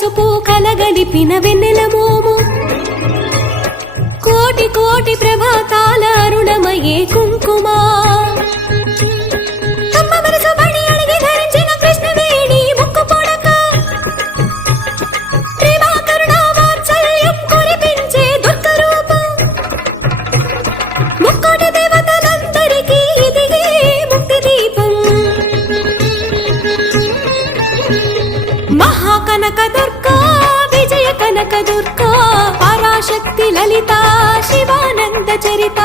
పసుపు కలగలిపిన వెన్నెల మోము కోటి కోటి ప్రభాతాల అరుణమయే కుంకుమ అమ్మ మనసు బడి అడిగి ధరించిన కృష్ణవేణి ముక్కు పొడక ప్రేమ కరుణ వాత్సల్యం కురిపించే దుర్గ రూపం ముక్కోటి దేవతలందరికీ ఇదిగే ముక్తి దీపం మహాకనక దుర్గా విజయ కనక దుర్గా పరాశక్తి లలిత శివానంద చరిత